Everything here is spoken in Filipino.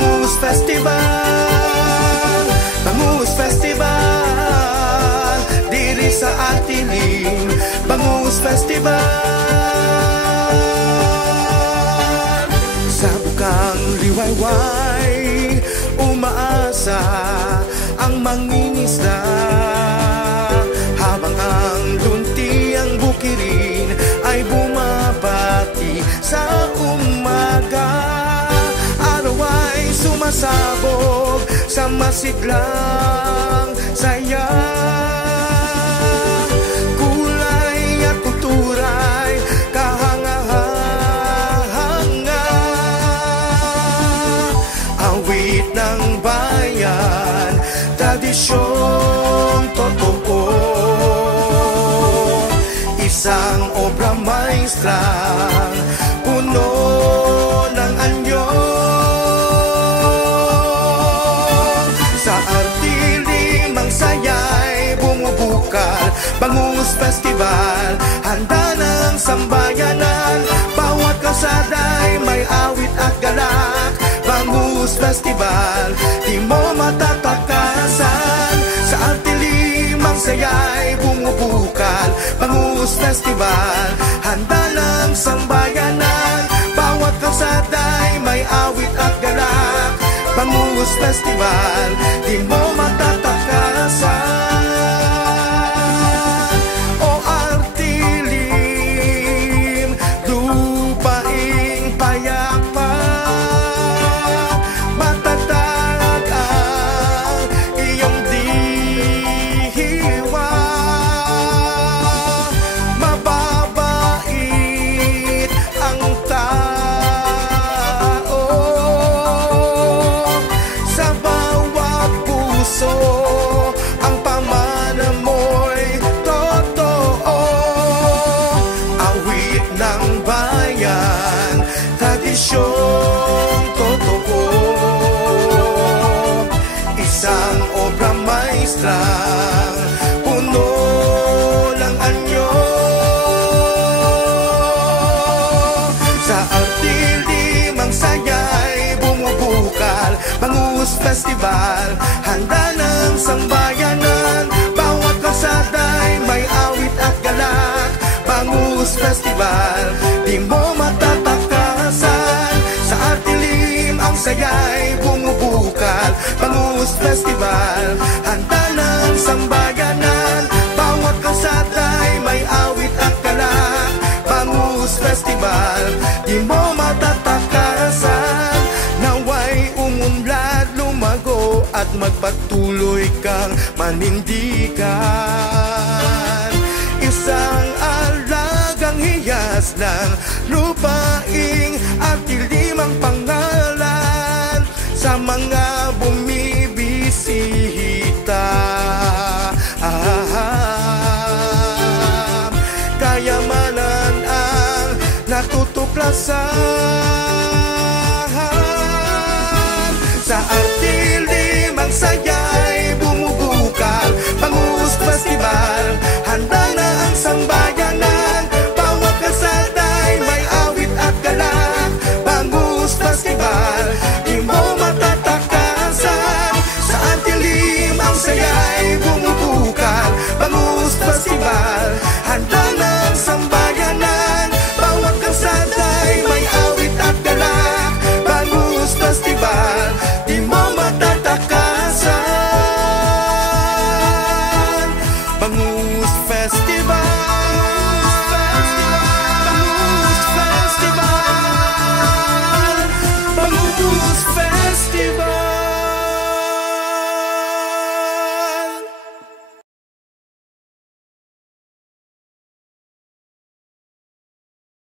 Bangus Festival, Bangus Festival, diri sa Atiling, Bangus Festival. Sa bukang liwayway, umaasa ang mangingisda, habang ang luntiang bukirin ay bumabati sa umaga. Araw ay sumasabog sa masiglang saya, kulay at kultura'y kahanga-hanga. Awit ng bayan, tradisyong totoo, isang obra maestrang puno ng anyo. Sa Artiling mang saya'y bumubukal, Bangus Festival, handa ng sambayanan. Bawat kalsada'y may awit at galak, Bangus Festival, di mo matatakasan. Sa Artiling mang saya'y bumubukal, Bangus Festival, handa ng sambayanan. Bawat kalsada'y may awit at galak, Bangus Festival, di mo matatakasan. O Artiling, lupaing payapa, matatag ang iyong diwa, mababait ang tao, sa bawat puso ang pamana mo'y totoo. Awit ng bayan, tradisyong totoo, isang obra maestrang puno ng anyo. Sa Artiling mang saya'y bumubukal, Bangus Festival, handa ng sambayanan. Bawat kalsada'y may awit at galak, Bangus Festival, di mo matatakasan. Sa Artiling ang saya'y bumubukal, Bangus Festival, handa ng sambayanan. Bawat kalsada'y may awit at galak, Bangus Festival, di mo matatakasan. Naway umunlad, lumago at magpatuloy kang manindigan. Isang alagang hiyas ng lupaing Artiling ang pangalan sa mga bumibisita. Kayamanan ang natutuklasan.